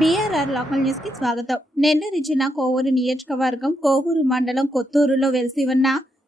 BRR local న్యూస్కి స్వాగతం. నెల్లూరు జిల్లా కోవూరు నియోజకవర్గం కోవూరు మండలం కొత్తూరులో వెలిసి ఉన్న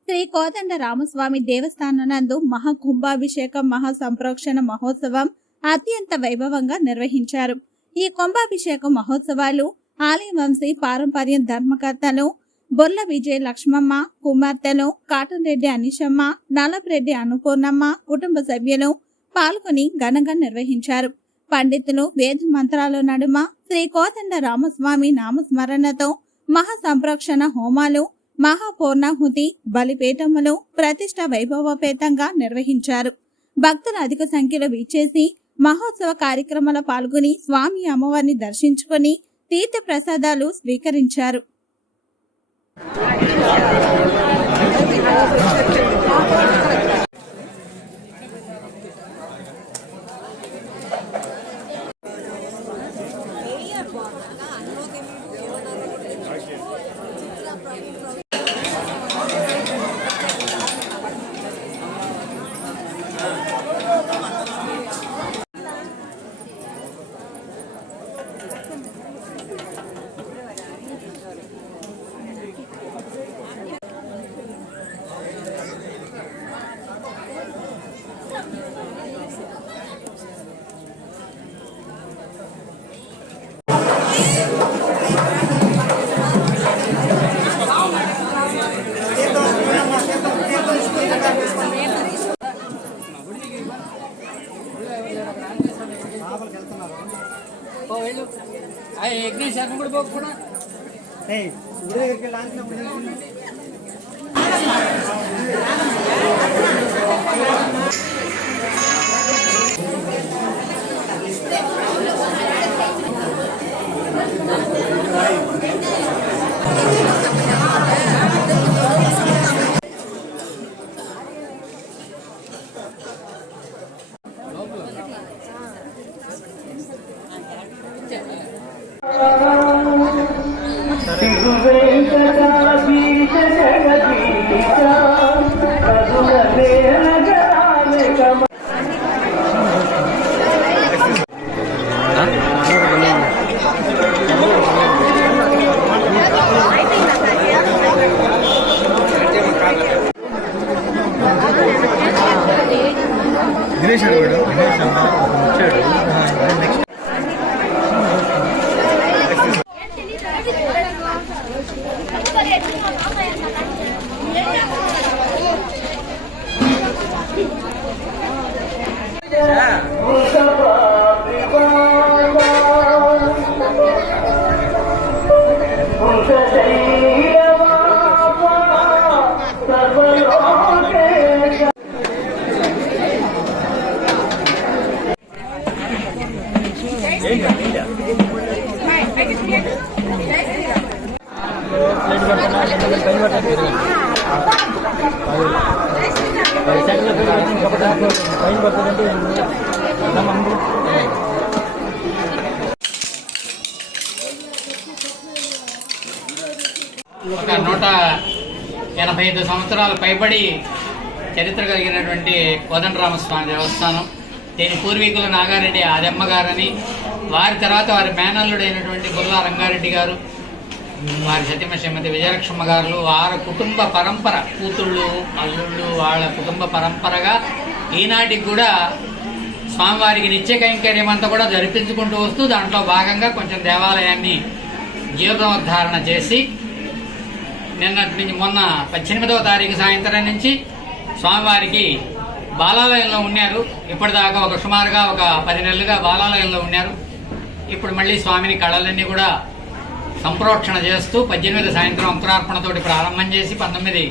శ్రీ కోదండ రామస్వామి దేవస్థానం నందు మహా కుంభాభిషేకం మహా సంప్రోక్షణ మహోత్సవం అత్యంత వైభవంగా నిర్వహించారు. ఈ కుంభాభిషేక మహోత్సవాలు ఆలయ వంశీ పారంపర్యం ధర్మకర్తలు బొర్ల విజయ లక్ష్మమ్మ కుమార్తెలు కాటన్ రెడ్డి అనిషమ్మ నలపరెడ్డి అనుపూర్ణమ్మ కుటుంబ సభ్యులు పాల్గొని ఘనంగా నిర్వహించారు. పండితులు వేద మంత్రాల నడుమ శ్రీ కోదండ రామస్వామి నామస్మరణతో మహా సంరక్షణ హోమాలు మహాపూర్ణాహుతి బలిపీఠములు ప్రతిష్ట వైభవపేతంగా నిర్వహించారు. భక్తులు అధిక సంఖ్యలో విచ్చేసి మహోత్సవ కార్యక్రమంలో పాల్గొని స్వామి అమ్మవారిని దర్శించుకొని తీర్థ ప్రసాదాలు స్వీకరించారు. యజ్ఞేష్ శర్మ కూడా పోకుండా ఏయ్, గుడి దగ్గరికి వెళ్ళి 这是 ఒక నూట ఎనభై ఐదు సంవత్సరాలు పైబడి చరిత్ర కలిగినటువంటి కోదండరామస్వామి దేవస్థానం. దీని పూర్వీకులు నాగారెడ్డి ఆదమ్మ గారని వారి తర్వాత వారి మేనల్లుడైనటువంటి బుల్లా రంగారెడ్డి గారు వారి సత్యమ శ్రీమతి విజయలక్ష్మ గారు వారి కుటుంబ పరంపర కూతుళ్ళు అల్లుళ్ళు వాళ్ళ కుటుంబ పరంపరగా ఈనాటికి కూడా స్వామివారికి నిత్య కైంకర్యం అంతా కూడా జరిపించుకుంటూ వస్తూ దాంట్లో భాగంగా కొంచెం దేవాలయాన్ని జీవనోద్ధారణ చేసి నిన్నటి నుంచి మొన్న పద్దెనిమిదవ తారీఖు సాయంత్రం నుంచి స్వామివారికి బాలాలయంలో ఉన్నారు. ఇప్పటిదాకా ఒక సుమారుగా ఒక పది నెలలుగా బాలాలయంలో ఉన్నారు. ఇప్పుడు మళ్ళీ స్వామిని కళలన్నీ కూడా సంప్రోక్షణ చేస్తూ పద్దెనిమిది సాయంత్రం అంకురార్పణతోటి ప్రారంభం చేసి పంతొమ్మిది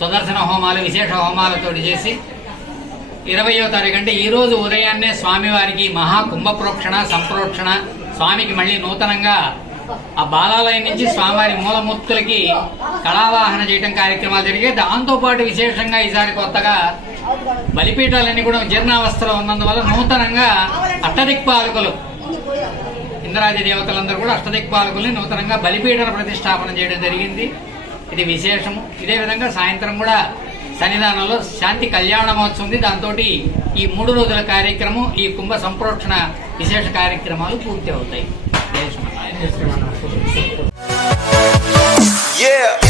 సుదర్శన హోమాలు విశేష హోమాలతోటి చేసి ఇరవయో తారీఖు అంటే ఈరోజు ఉదయాన్నే స్వామివారికి మహాకుంభప్రోక్షణ సంప్రోక్షణ. స్వామికి మళ్ళీ నూతనంగా ఆ బాలాలయం నుంచి స్వామివారి మూలమూర్తులకి కళావాహన చేయటం కార్యక్రమాలు జరిగాయి. దాంతోపాటు విశేషంగా ఈసారి కొత్తగా బలిపీఠాలన్నీ కూడా జీర్ణావస్థలో ఉన్నందువల్ల నూతనంగా అష్టదిక్పాలకులు ఇంద్రాది దేవతలందరూ కూడా అష్టదిక్పాలకుల్ని నూతనంగా బలిపీఠన ప్రతిష్టాపన చేయడం జరిగింది. ఇది విశేషము. ఇదే విధంగా సాయంత్రం కూడా సన్నిధానంలో శాంతి కళ్యాణ మహోత్సవం ఉంది. దాంతో ఈ మూడు రోజుల కార్యక్రమం ఈ కుంభ సంప్రోక్షణ విశేష కార్యక్రమాలు పూర్తి అవుతాయి. Yeah.